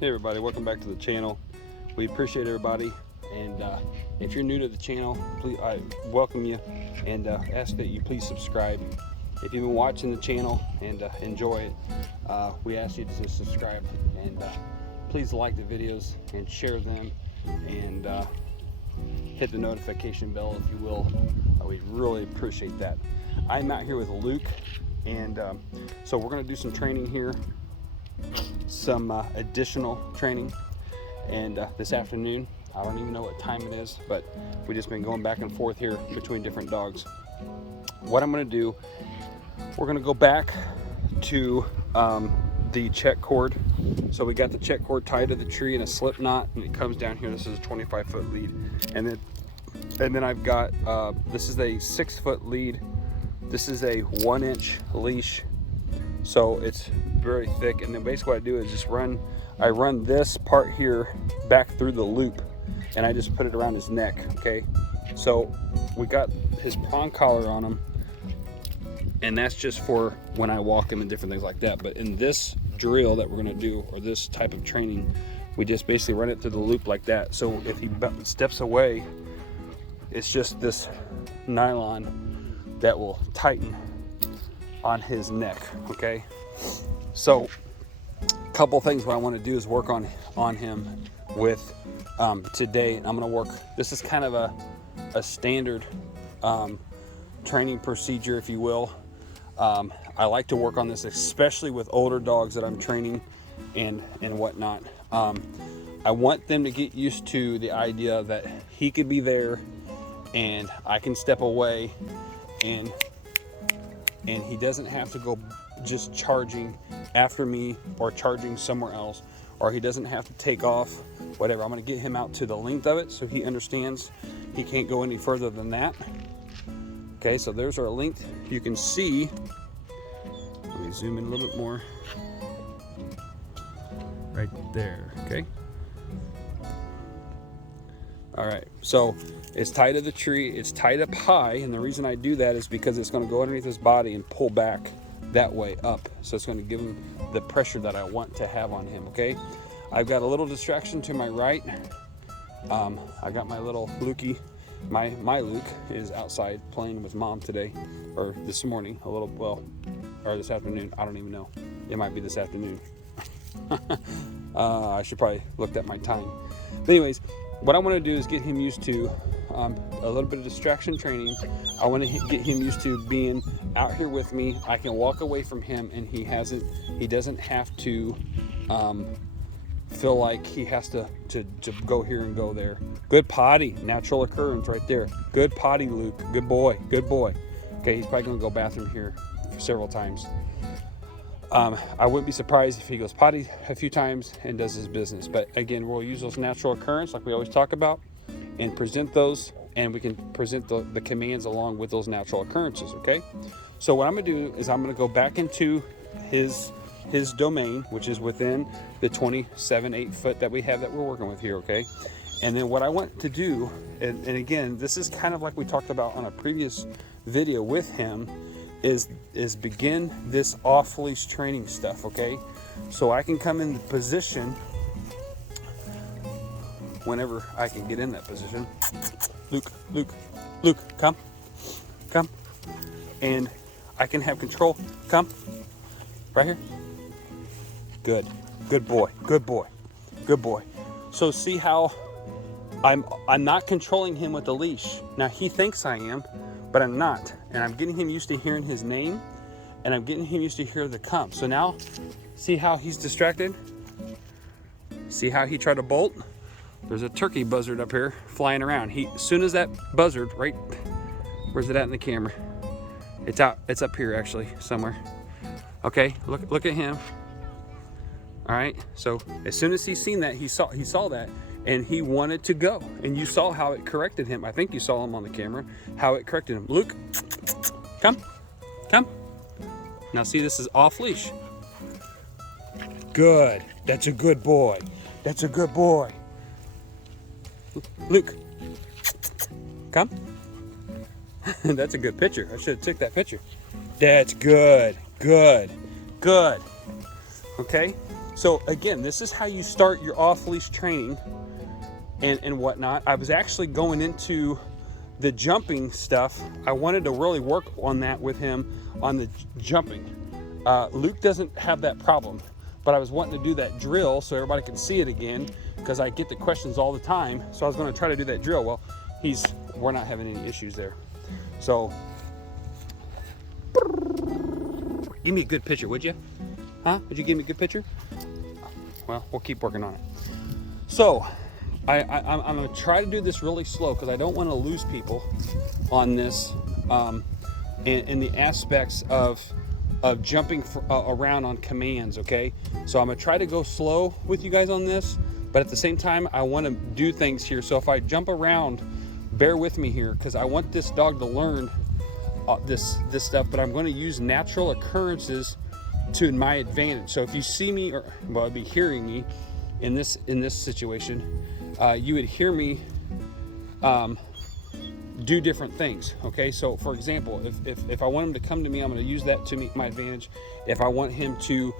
Hey everybody, welcome back to the channel. We appreciate everybody, and if you're new to the channel, please, I welcome you and ask that you please subscribe. If you've been watching the channel and enjoy it, we ask you to subscribe and please like the videos and share them and hit the notification bell if you will. We really appreciate that. I'm out here with Luke, and so we're going to do some training here, some additional training, and this afternoon, I don't even know what time it is, but we've just been going back and forth here between different dogs. What I'm going to do, we're going to go back to the check cord. So we got the check cord tied to the tree in a slip knot, and it comes down here. This is a 25-foot lead, and then I've got this is a 6-foot lead. This is a 1-inch leash, so it's very thick. And then basically what I do is just run this part here back through the loop, and I just put it around his neck. Okay, so we got his prong collar on him, and that's just for when I walk him and different things like that. But in this drill that we're going to do, or this type of training, we just basically run it through the loop like that. So if he steps away, it's just this nylon that will tighten on his neck. Okay, so a couple things what I want to do is work on him with today. I'm going to work, this is kind of a standard training procedure, if you will. I like to work on this especially with older dogs that I'm training and whatnot. I want them to get used to the idea that he could be there and I can step away, and he doesn't have to go just charging after me or charging somewhere else, or he doesn't have to take off, whatever. I'm going to get him out to the length of it so he understands he can't go any further than that. Okay, so there's our length. You can see, let me zoom in a little bit more, right there. Okay, all right, so it's tied to the tree, it's tied up high, and the reason I do that is because it's going to go underneath his body and pull back that way up, so it's going to give him the pressure that I want to have on him. Okay, I've got a little distraction to my right. I got my little Lukey. My Luke is outside playing with mom today, or this morning, a little, well, or this afternoon. I don't even know. It might be this afternoon. I should probably looked at my time. But anyways, what I want to do is get him used to a little bit of distraction training. I want to get him used to being out here with me. I can walk away from him, and he doesn't have to feel like he has to go here and go there. Good potty, natural occurrence right there. Good potty, Luke. Good boy, good boy. Okay, he's probably gonna go bathroom here several times. I wouldn't be surprised if he goes potty a few times and does his business. But again, we'll use those natural occurrence like we always talk about and present those, and we can present the commands along with those natural occurrences. Okay, so what I'm gonna do is I'm gonna go back into his domain, which is within the 27-8 foot that we have that we're working with here. Okay, and then what I want to do, and again, this is kind of like we talked about on a previous video with him, is begin this off leash training stuff. Okay, so I can come in the position whenever I can get in that position. Luke, come, and I can have control. Come right here. Good boy. So see how I'm not controlling him with the leash. Now he thinks I am, but I'm not. And I'm getting him used to hearing his name, and I'm getting him used to hear the come. So now, see how he's distracted? See how he tried to bolt? There's a turkey buzzard up here flying around. As soon as that buzzard, right, where's it at in the camera? It's up here actually, somewhere. Okay, look at him. All right, so as soon as he seen that, he saw that, and he wanted to go. And you saw how it corrected him. I think you saw him on the camera, how it corrected him. Luke, come. Now see, this is off leash. Good, that's a good boy. Luke, come. That's a good picture. I should have took that picture. That's good. Okay, So again, this is how you start your off-leash training and whatnot. I was actually going into the jumping stuff. I wanted to really work on that with him on the jumping. Luke doesn't have that problem, but I was wanting to do that drill so everybody can see it again, because I get the questions all the time. So I was going to try to do that drill. Well, we're not having any issues there. So give me a good picture, would you? Huh? Would you give me a good picture? Well, we'll keep working on it. So I'm going to try to do this really slow, because I don't want to lose people on this in the aspects of jumping around on commands, okay? So I'm going to try to go slow with you guys on this, but at the same time, I want to do things here. So if I jump around, bear with me here, because I want this dog to learn this stuff, but I'm going to use natural occurrences to my advantage. So if you see me, or well, be hearing me in this situation, you would hear me do different things. Okay, so for example, if I want him to come to me, I'm going to use that to my advantage. If I want him to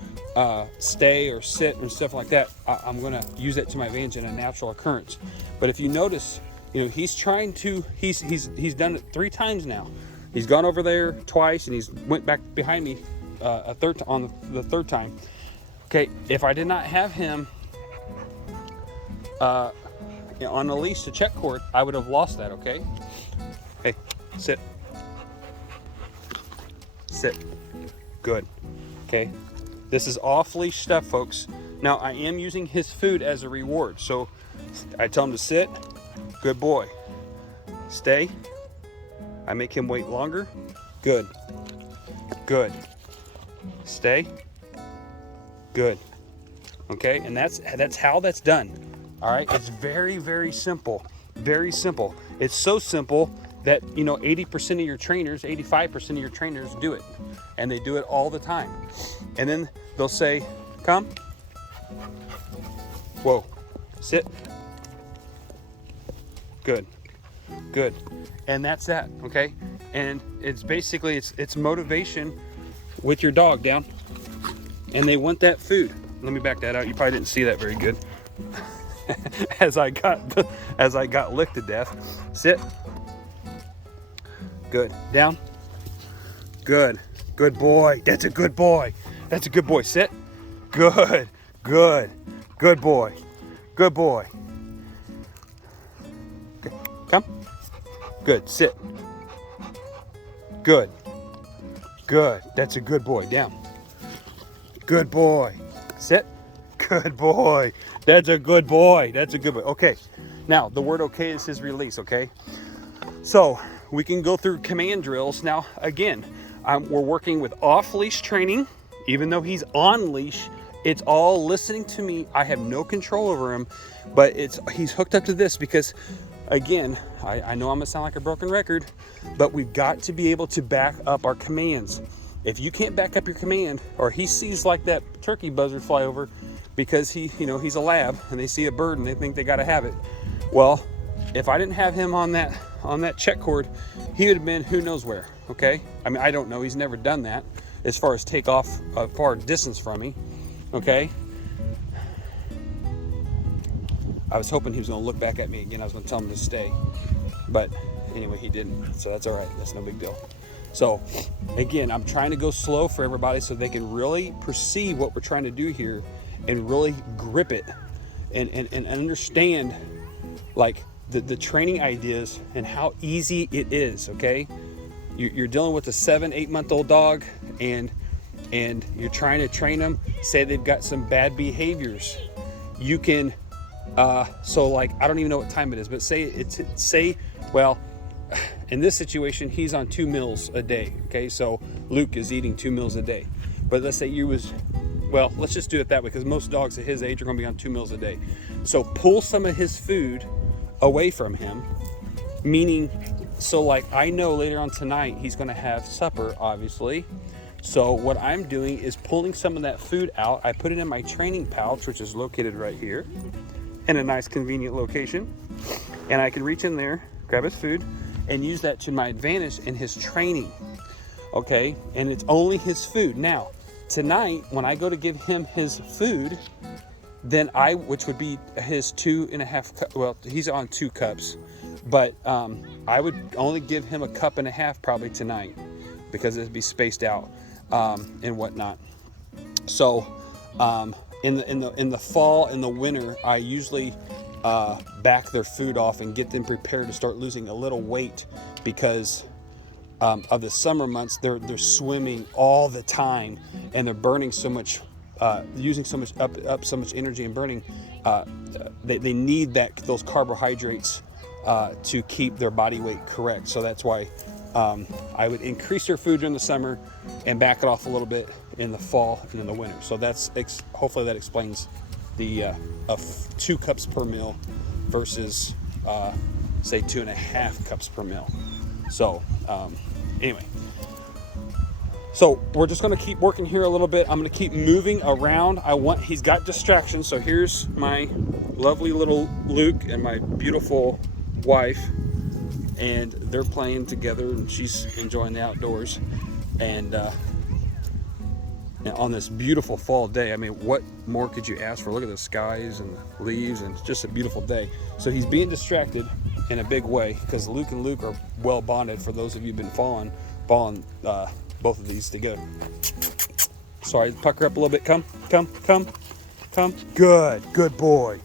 stay or sit and stuff like that, I'm going to use that to my advantage in a natural occurrence. But if you notice, he's trying to, he's done it 3 times now. He's gone over there twice, and he's went back behind me on the third time. Okay, if I did not have him on a leash to check cord, I would have lost that. Okay, hey, sit, good. Okay, this is off leash stuff, folks. Now I am using his food as a reward, so I tell him to sit, good boy, stay, I make him wait longer, good, stay, good. Okay, and that's how that's done. All right, it's very, very simple. Very simple. It's so simple that 80% of your trainers, 85% of your trainers do it, and they do it all the time. And then they'll say, "Come, whoa, sit, good, and that's that." Okay, and it's basically it's motivation with your dog down, and they want that food. Let me back that out. You probably didn't see that very good. as I got licked to death. Sit. Good. Down. Good boy. That's a good boy. Sit. Good boy. Okay. Come. Good. Sit. Good. That's a good boy. Down. Good boy. Sit. Good boy. That's a good boy. Okay. Now, the word okay is his release, okay? So, we can go through command drills. Now, again, we're working with off-leash training. Even though he's on leash, it's all listening to me. I have no control over him, but he's hooked up to this because, again, I know I'm gonna sound like a broken record, but we've got to be able to back up our commands. If you can't back up your command, or he sees like that turkey buzzard fly over, because he's a lab and they see a bird and they think they got to have it. Well, if I didn't have him on that check cord, he would have been who knows where. Okay, I mean, I don't know, he's never done that as far as take off a far distance from me. Okay, I was hoping he was going to look back at me again. I was going to tell him to stay, but anyway, he didn't, so that's all right. That's no big deal. So again, I'm trying to go slow for everybody so they can really perceive what we're trying to do here and really grip it and understand like the training ideas and how easy it is. Okay, you're dealing with a 7-8 month old dog, and you're trying to train them. Say they've got some bad behaviors, you can so like, I don't even know what time it is, but say well, in this situation he's on 2 meals a day. Okay, so Luke is eating 2 meals a day, but let's say well, let's just do it that way, because most dogs at his age are going to be on 2 meals a day. So pull some of his food away from him, meaning, so like, I know later on tonight he's going to have supper, obviously. So what I'm doing is pulling some of that food out. I put it in my training pouch, which is located right here in a nice convenient location, and I can reach in there, grab his food, and use that to my advantage in his training. Okay, and it's only his food. Now, tonight, when I go to give him his food, then which would be his 2.5 cup, well, he's on 2 cups, but I would only give him 1.5 cups probably tonight, because it'd be spaced out and whatnot. So in the fall and the winter, I usually back their food off and get them prepared to start losing a little weight, because of the summer months, they're swimming all the time, and they're burning so much, using so much up so much energy and burning. They need those carbohydrates to keep their body weight correct. So that's why I would increase their food during the summer and back it off a little bit in the fall and in the winter. So that's hopefully that explains the 2 cups per meal versus say 2.5 cups per meal. So anyway, so we're just going to keep working here a little bit. I'm going to keep moving around. He's got distractions. So here's my lovely little Luke and my beautiful wife, and they're playing together, and she's enjoying the outdoors. And on this beautiful fall day, I mean, what more could you ask for? Look at the skies and the leaves, and it's just a beautiful day. So he's being distracted in a big way, because Luke and Luke are well bonded. For those of you who've been following both of these together. Sorry, pucker up a little bit. Come. Good boy.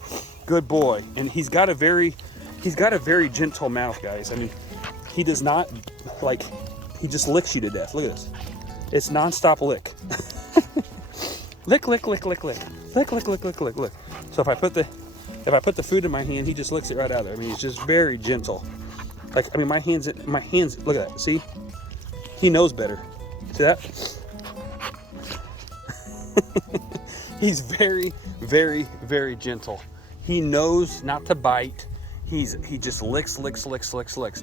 And he's got a very gentle mouth, guys. I mean, he does not, like, he just licks you to death. Look at this. It's nonstop lick. Lick. So if I put the food in my hand, he just licks it right out of there. I mean, he's just very gentle. Like, I mean, my hands, look at that. See? He knows better. See that? He's very, very, very gentle. He knows not to bite. He just licks.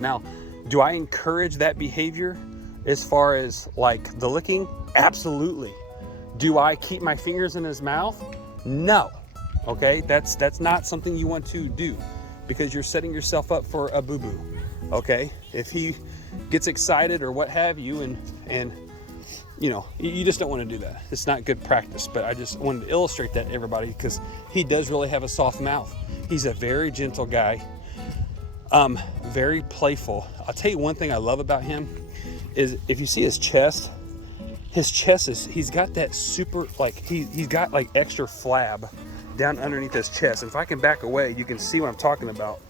Now, do I encourage that behavior as far as like the licking? Absolutely. Do I keep my fingers in his mouth? No. Okay, that's not something you want to do, because you're setting yourself up for a boo-boo. Okay, if he gets excited or what have you, and you know, you just don't want to do that. It's not good practice. But I just wanted to illustrate that to everybody, because he does really have a soft mouth. He's a very gentle guy, very playful. I'll tell you one thing I love about him is, if you see his chest is, he's got that super, like, he's got like extra flab down underneath his chest. And if I can back away, you can see what I'm talking about.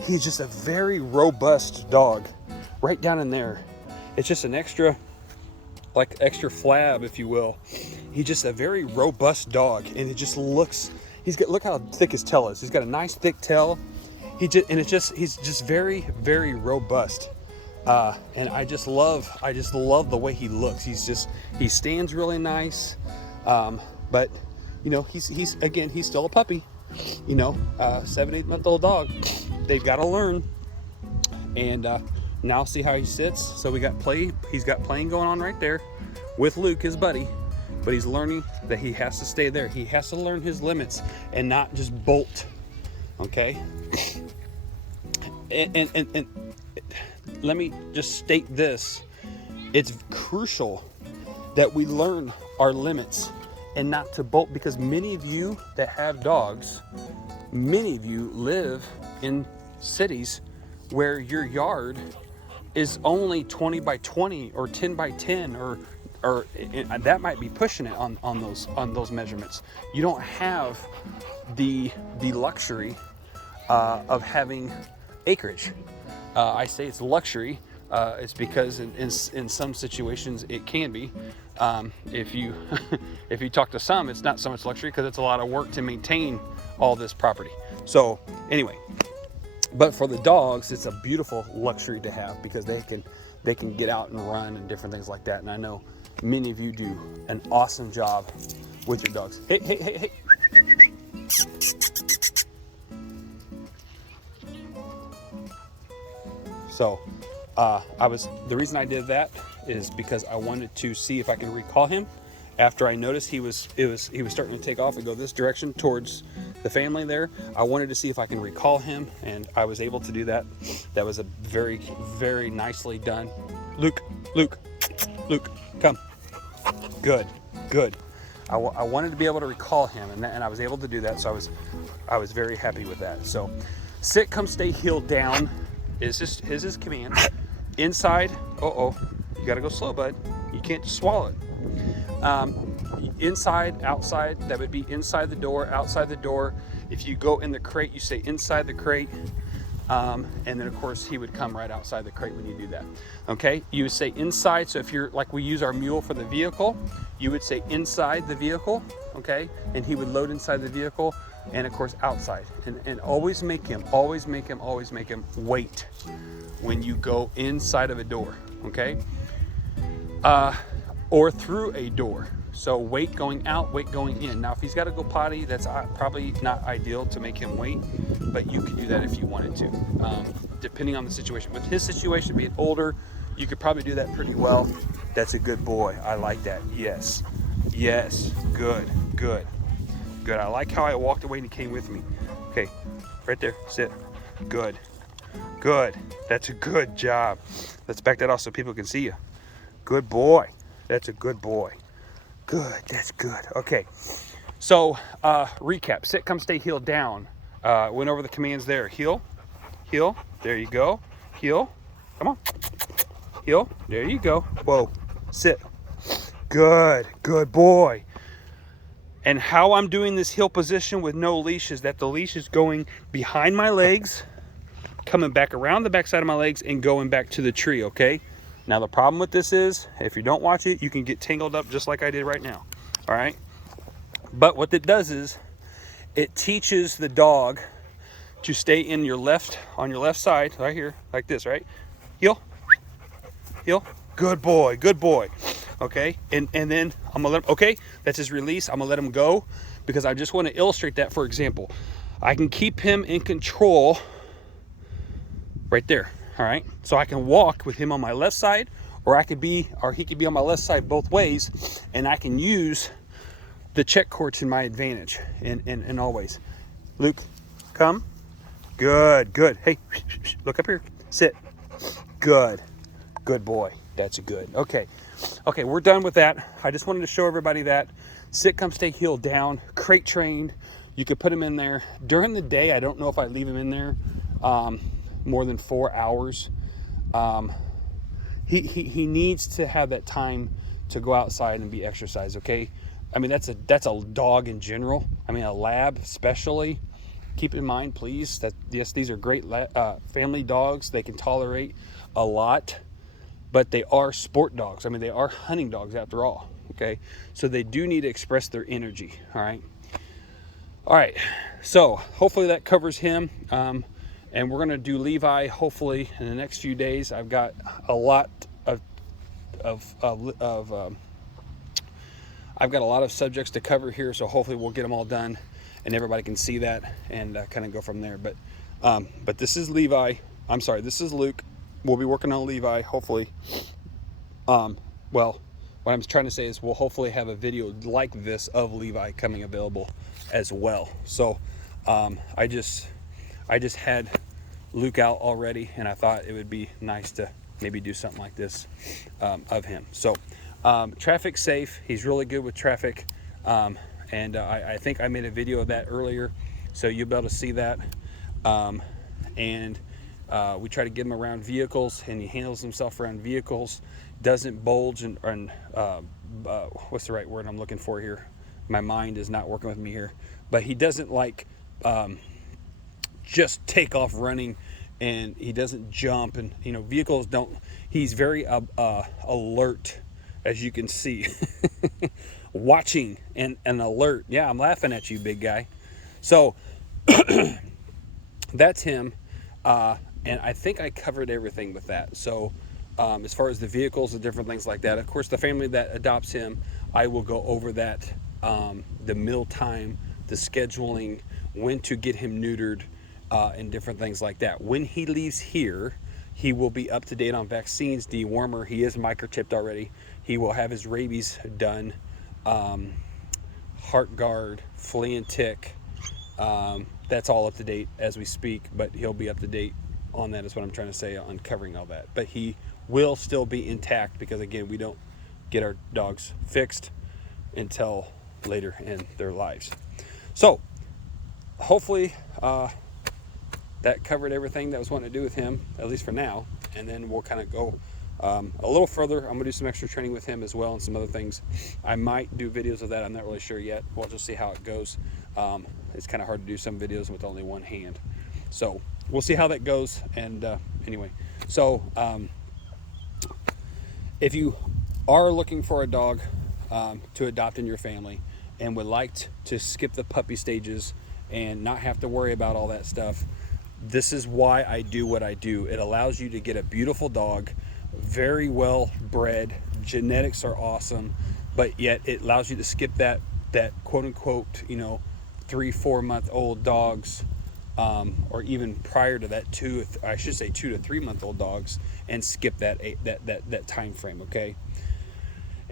He's just a very robust dog right down in there. It's just an extra flab, if you will. He's just a very robust dog, and it just looks, look how thick his tail is. He's got a nice thick tail. He's just very, very robust. And I just love the way he looks. He stands really nice. But you know, he's still a puppy, you know, 7-8 month old dog. They've got to learn. And now see how he sits. So he's got playing going on right there with Luke, his buddy, but he's learning that he has to stay there. He has to learn his limits and not just bolt. Okay. And let me just state this. It's crucial that we learn our limits and not to bolt, because many of you that have dogs, many of you live in cities where your yard is only 20 by 20 or 10 by 10, or that might be pushing it on those measurements. You don't have the luxury of having acreage. I say it's luxury. It's because in some situations it can be. If you if you talk to some, it's not so much luxury, because it's a lot of work to maintain all this property. So anyway, but for the dogs, it's a beautiful luxury to have, because they can get out and run and different things like that. And I know many of you do an awesome job with your dogs. Hey. So the reason I did that is because I wanted to see if I can recall him after I noticed he was starting to take off and go this direction towards the family there. I wanted to see if I can recall him, and I was able to do that. That was a very, very nicely done. Luke, come. Good. Good. I wanted to be able to recall him, and I was able to do that, so I was very happy with that. So, sit, come, stay, heel, down is his command. Inside, you gotta go slow, bud. You can't just swallow it. Inside, outside, that would be inside the door, outside the door. If you go in the crate, you say inside the crate. And then of course he would come right outside the crate when you do that. Okay, you would say inside. So if you're like, we use our mule for the vehicle, you would say inside the vehicle, okay, and he would load inside the vehicle, and of course outside. And always make him wait when you go inside of a door, okay, or through a door. So wait going out, wait going in. Now if he's got to go potty, that's probably not ideal to make him wait, but you could do that if you wanted to, depending on the situation. With his situation being older, you could probably do that pretty well. That's a good boy. I like that. Yes. Yes. Good. Good. Good. I like how I walked away and he came with me. Okay. Right there. Sit. Good. Good. That's a good job. Let's back that off so people can see you. Good boy. That's a good boy. Good, that's good. Okay, so recap: sit, come, stay, heel, down. Went over the commands there. Heel, heel. There you go. Heel. Come on. Heel. There you go. Whoa. Sit. Good. Good boy. And how I'm doing this heel position with no leash is that the leash is going behind my legs, coming back around the back side of my legs, and going back to the tree. Okay. Now the problem with this is, if you don't watch it, you can get tangled up just like I did right now, all right? But what it does is, it teaches the dog to stay on your left side, right here, like this, right? Heel, heel, good boy, okay? And then I'm gonna let him, okay, that's his release. I'm gonna let him go because I just wanna illustrate that. For example, I can keep him in control right there. All right, so I can walk with him on my left side, or he could be on my left side both ways, and I can use the check cord to my advantage in all ways. Luke, come. Good, good. Hey, look up here. Sit. Good. Good boy. That's a good. Okay, we're done with that. I just wanted to show everybody that. Sit, come, stay, heel, down. Crate trained. You could put him in there. During the day, I don't know if I leave him in there more than 4 hours. He needs to have that time to go outside and be exercised. Okay, I mean that's a dog in general. I mean a lab especially. Keep in mind, please, that yes, these are great family dogs. They can tolerate a lot, but they are sport dogs. I mean they are hunting dogs after all. Okay, so they do need to express their energy. All right. So hopefully that covers him. And we're gonna do Levi hopefully in the next few days. I've got a lot I've got a lot of subjects to cover here, so hopefully we'll get them all done and everybody can see that and kind of go from there. But this is Levi. I'm sorry, this is Luke. We'll be working on Levi hopefully. Well, what I'm trying to say is we'll hopefully have a video like this of Levi coming available as well. So I just had Luke out already, and I thought it would be nice to maybe do something like this of him. So traffic safe. He's really good with traffic, and I think I made a video of that earlier, so you'll be able to see that. And we try to get him around vehicles, and he handles himself around vehicles. Doesn't bulge and what's the right word I'm looking for here? My mind is not working with me here, but he doesn't like just take off running, and he doesn't jump, and vehicles don't. He's very alert, as you can see. Watching and alert. Yeah, I'm laughing at you, big guy. So that's him, and I think I covered everything with that. So as far as the vehicles and different things like that, of course the family that adopts him, I will go over that, the meal time, the scheduling, when to get him neutered, and different things like that. When he leaves here, he will be up to date on vaccines, dewormer. He is microchipped already. He will have his rabies done, heart guard, flea and tick. That's all up to date as we speak, but he'll be up to date on that, is what I'm trying to say, on covering all that. But he will still be intact because, again, we don't get our dogs fixed until later in their lives. So hopefully that covered everything that I was wanting to do with him, at least for now. And then we'll kind of go a little further. I'm gonna do some extra training with him as well and some other things. I might do videos of that. I'm not really sure yet. We'll just see how it goes. It's kind of hard to do some videos with only one hand. So we'll see how that goes. And anyway, so if you are looking for a dog to adopt in your family and would like to skip the puppy stages and not have to worry about all that stuff, this is why I do what I do. It allows you to get a beautiful dog, very well bred, genetics are awesome, but yet it allows you to skip that quote unquote, 3-4 month old dogs, or even prior to that 2 to 3 month old dogs, and skip that time frame, okay?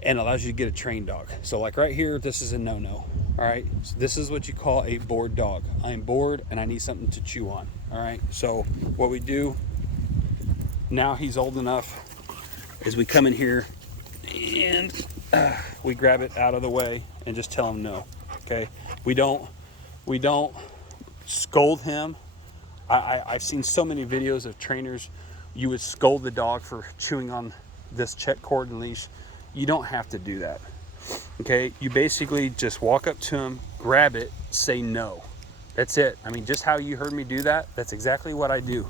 And allows you to get a trained dog. So like right here, this is a no-no. All right, so this is what you call a bored dog. I am bored and I need something to chew on. All right, so what we do now, he's old enough, is we come in here and we grab it out of the way and just tell him no. Okay, we don't scold him. I've seen so many videos of trainers. You would scold the dog for chewing on this check cord and leash. You don't have to do that. Okay, you basically just walk up to him, grab it, say no. That's it. I mean, just how you heard me do that, that's exactly what I do.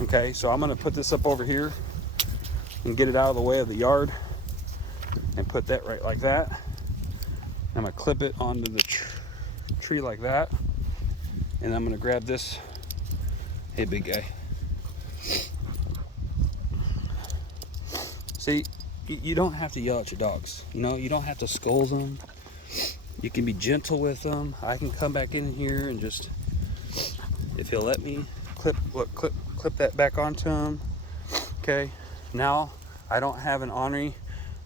Okay, so I'm gonna put this up over here and get it out of the way of the yard and put that right like that. I'm gonna clip it onto the tree like that, and I'm gonna grab this. Hey, big guy. See, you don't have to yell at your dogs. You don't have to scold them. You can be gentle with them. I can come back in here and just, if he'll let me, clip that back onto him. Okay, now I don't have an ornery,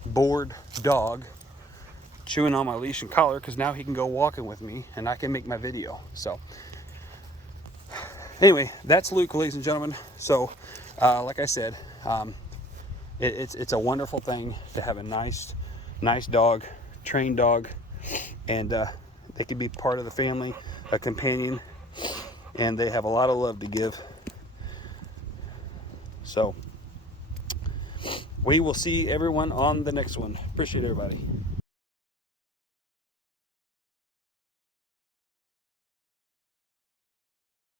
bored dog chewing on my leash and collar, because now he can go walking with me and I can make my video. So anyway, that's Luke, ladies and gentlemen. So like I said, it's a wonderful thing to have a nice dog, trained dog, and they can be part of the family, a companion, and they have a lot of love to give. So we will see everyone on the next one. Appreciate everybody.